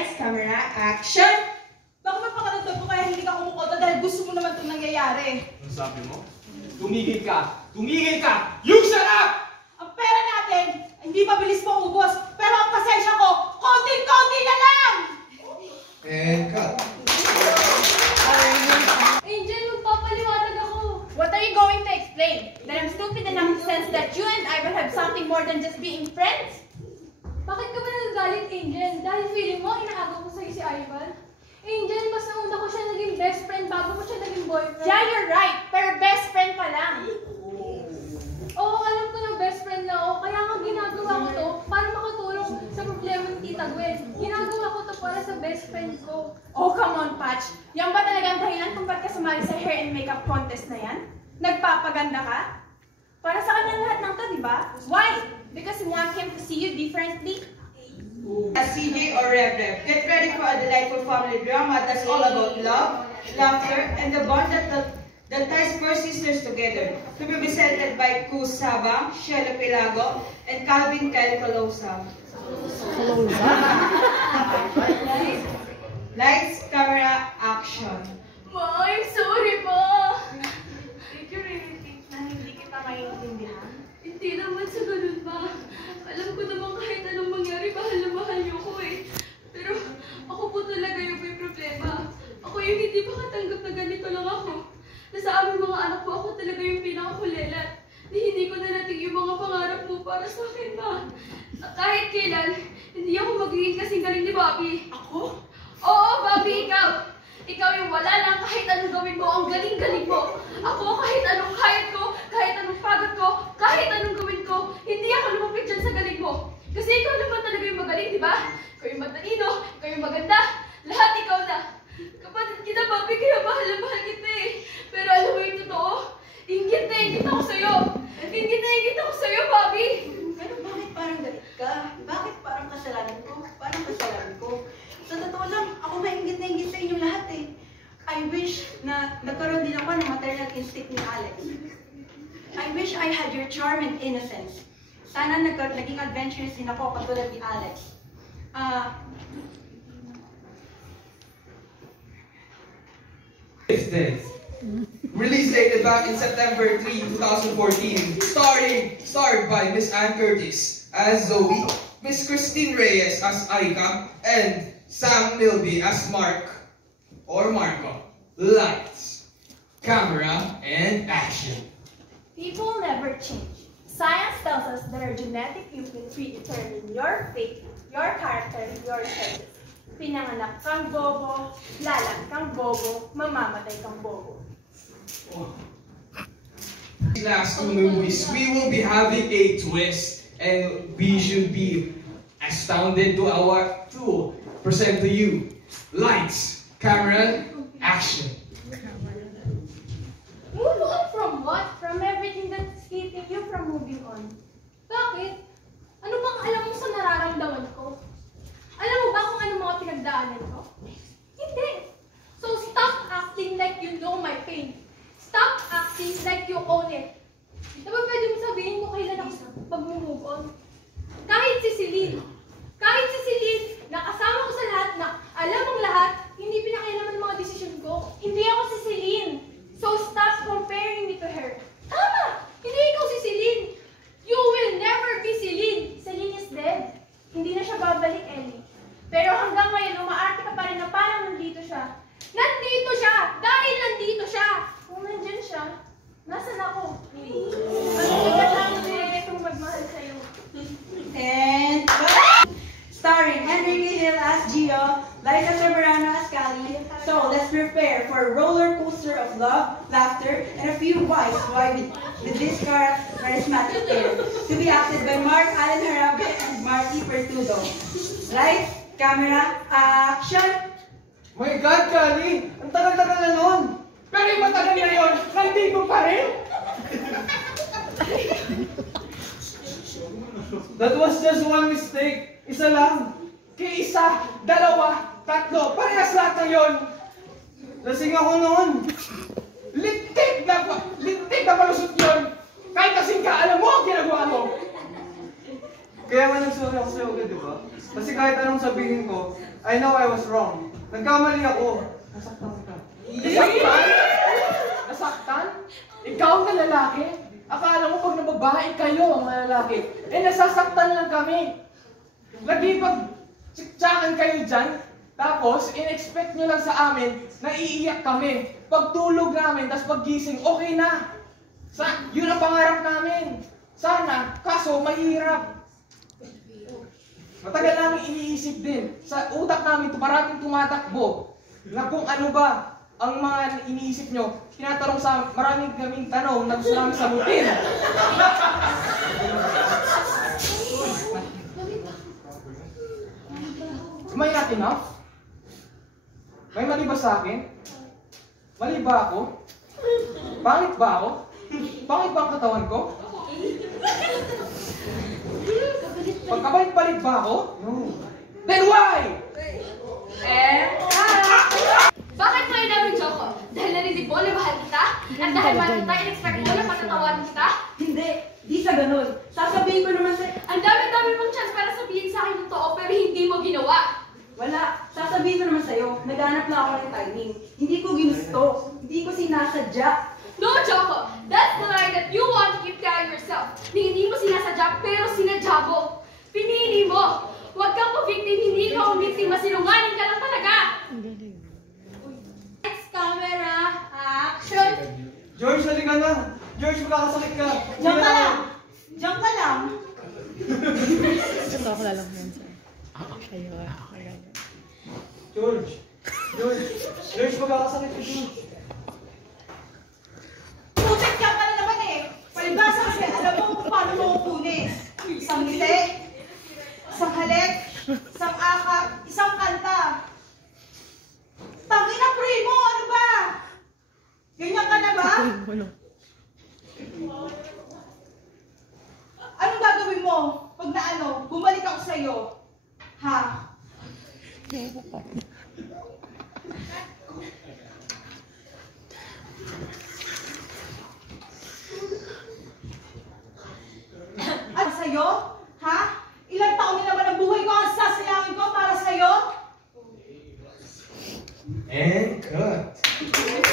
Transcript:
Lights, camera, action! Bakit magpakaramdam ko kaya hindi ka kumukoto dahil gusto mo naman itong nangyayari? Ano sabi mo? Tumigil ka! Tumigil ka! You shut up! Ang pera natin, hindi mabilis maubos, pero ang pasensya ko, konting-konti na lang! And cut. Angel, magpapaliwanag ako. What are you going to explain? That I'm stupid enough to sense that you and I will have something more than just being friends? Bakit ka ba nagagalit, Angel? Dahil feeling mo, inaagaw ko sa'yo si Ivan? Angel, mas nauna ko siya naging best friend bago ko siya naging boyfriend. Yeah, you're right. Pero best friend pa lang. Oo, alam ko na best friend na ako. Kaya nga ginagawa ko to para makatulong sa problema ni Tita Gwen. Ginagawa ko to para sa best friend ko. Oh, come on, Patch. Yan ba talagang dahilan kung ba't ka sumali sa hair and makeup contest na yan? Nagpapaganda ka? Para sa kanya lahat ng to, di ba? Why? Because you want him to see you differently? As CJ or Rev Rev, get ready for a delightful family drama that's all about love, laughter, and the bond that ties four sisters together. To be presented by Kuz Sabang, Shelo Pilago, and Calvin Calosa. Lights, camera, action. Ma, I'm sorry, Ma. Did you really think na hindi kita maintindihan? Hindi naman sa ganun, Ma. Alam ko naman kahit anong mangyari, mahal na mahal niyo ko eh. Pero ako po talaga yung may problema. Ako yung hindi makatanggap na ganito lang ako. Na sa aming mga anak po, ako talaga yung pinakakulelat. Na hindi ko narating yung mga pangarap mo para sa akin, Ma. Kahit kailan, hindi ako magiging kasing galing ni Bobby. Ako? Oo, Bobby, ikaw! Ikaw yung wala lang kahit anong gawin mo, ang galing-galing mo. Ako, kahit anong kayat ko, kahit anong pagod ko, kahit anong gawin ko, hindi ako lumapit dyan sa galing mo. Kasi ikaw naman talaga yung magaling, di ba? Ikaw yung matalino, ikaw yung maganda, lahat ikaw na. Kapatid kita, Bobby, kaya mahal na mahal kita eh. Pero alam mo yung totoo? Inggit na inggit ako sa'yo. Inggit na inggit ako sa'yo, Bobby. Pero bakit parang galit ka? Bakit parang kasalanan ko? Parang kasalanan ko. Sa totoo lang, ako maingit na ingit sa inyong lahat eh. I wish na nagkaroon din ako ng maternal instinct ni Alex. I wish I had your charm and innocence. Sana naging adventurous din ako katulad ni Alex. Release dated back in September 3, 2014. Starred by Miss Ann Curtis as Zoe, Miss Christine Reyes as Aika, and Sam Milby as Mark or Marco. Lights, camera, and action. People never change. Science tells us that our genetic imprint predetermine your fate, your character, your choices. Pinanganak kang bobo, lalang kang bobo, mamamatay kang bobo. Last two movies, we will be having a twist, and we should be astounded to present to you. Lights, camera, action. Move on from what? From everything that's keeping you from moving on. Bakit? Ano bang alam mo sa nararamdaman ko? Alam mo ba kung ano mga pinagdaanan ko? Hindi! So stop acting like you know my pain. Stop acting like you own it. Di ba pwede mo sabihin kung kailan ako mag-move on? Kahit si Celine, nakasama ko sa lahat na alam ang lahat, hindi pinakailaman ang mga desisyon ko. Hindi ako si Celine. So stop comparing me to her. Tama! Hindi ikaw si Celine. You will never be Celine. Celine is dead. Hindi na siya babalik, Ellie. Pero hanggang ngayon, umaarte ka pa rin na parang nandito siya. Nandito siya! Dahil nandito siya! Kung nandyan siya, nasan ako? Magsigat lang na kung magmahal sa'yo. And starring Enrique Hill as Gio, Liza Soberano as Callie. So let's prepare for a roller coaster of love, laughter, and a few wise with this charismatic pair. To be acted by Mark Allen Harabe and Marty Pertudo. Lights, camera, action! My God, Kali! Ang tagal-tagal na nun! Pero yung matagal na yun, nandito pa rin! That was just one mistake. Isa lang. Kaya isa, dalawa, tatlo, parehas lahat na yun. Lasing ako noon. Lintik na palusot yun. Kahit kasing ka, alam mo ang ginagawa mo. Kaya nga nagsorry ako sa'yo agad, di ba? Kasi kahit anong sabihin ko, I know I was wrong. Nagkamali ako. Nasaktan ka. Nasaktan? Nasaktan? Ikaw na lalaki? Akala mo pag nababae kayo ang mga lalaki. Eh nasasaktan lang kami. Nagipag-tsiksakan kayo dyan. Tapos, in-expect nyo lang sa amin na iiyak kami. Pagtulog namin, tapos paggising, okay na. Yun ang pangarap namin. Sana, kaso mahirap. Matagal namin iniisip din. Sa utak namin, maraming tumatakbo. Na kung ano ba ang mga iniisip nyo, tinatanong sa maraming kaming tanong na gusto namin sagutin. Am I not enough? May mali ba sa akin? Mali ba ako? Pangit ba ako? Pangit ba ang katawan ko? Pagkabalit-balit ba ako? No. Then why? Bakit mo inamin, Choco? Dahil narinig mo na mahal kita? At dahil mahal kita, in-expect mo na patatawarin kita? Hindi, di sa ganun. Sasabihin ko naman sa... Ang dami-dami mong chance para sabihin sa akin totoo, pero hindi mo ginawa. Wala, sasabihin ko naman sa'yo, naghanap lang ako ng timing. Hindi ko ginusto, hindi ko sinasadya. No, Choco! That's the lie that you want to keep telling yourself. Na hindi mo sinasadya, pero sinadya mo. Pinili mo. Huwag kang pa-victim, hindi ka umiktima, sinungaling ka lang talaga. Next camera, action! George, halika na. George, magkakasakit ka. Diyan ka lang. Diyan ka lang. Ito ako lang yan sir. Ayun. George. George, magkakasakit ka, George. Putik ka pa na naman eh. Palibasa kasi alam mo kung paano mo kukunin. Isang ngiti, isang halik, isang akap, isang kanta. Tangina primo, ano ba? Ganyan ka na ba? Anong gagawin mo pag na bumalik ako sa'yo? Ha? Ano sa'yo? Ha? Ilang taon na naman ang buhay ko ang sasayangin ko para sa'yo? And cut.